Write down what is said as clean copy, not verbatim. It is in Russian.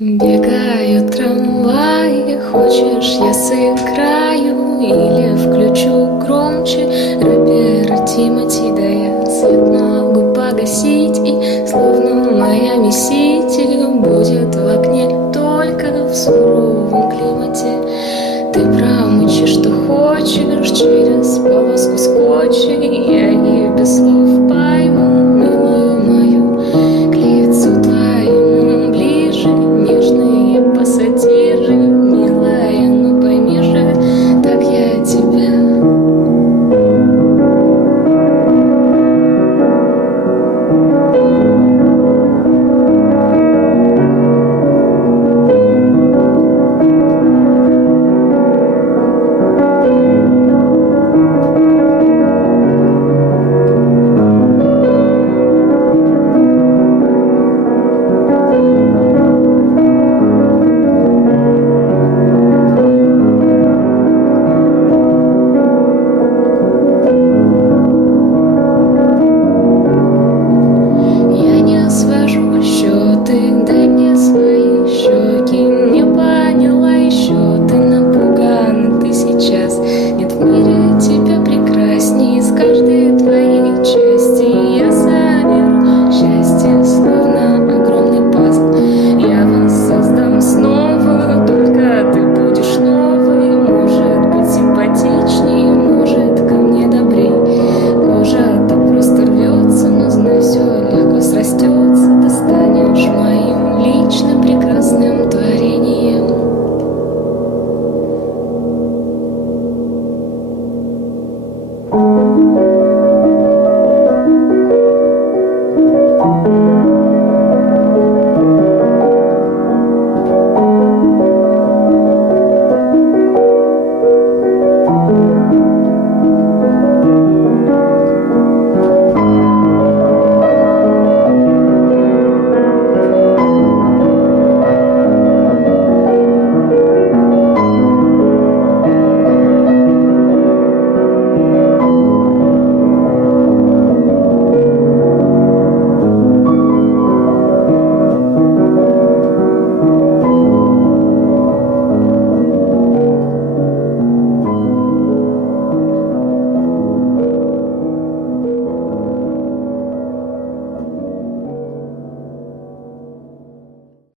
Бегают трамваи, хочешь, я сыграю или включу громче рэпера Тимати, да я свет могу погасить, и словно в Майами-Сити будет в окне только в суровом климате. Ты промычишь, что хочешь через полоску скотча, я и без слов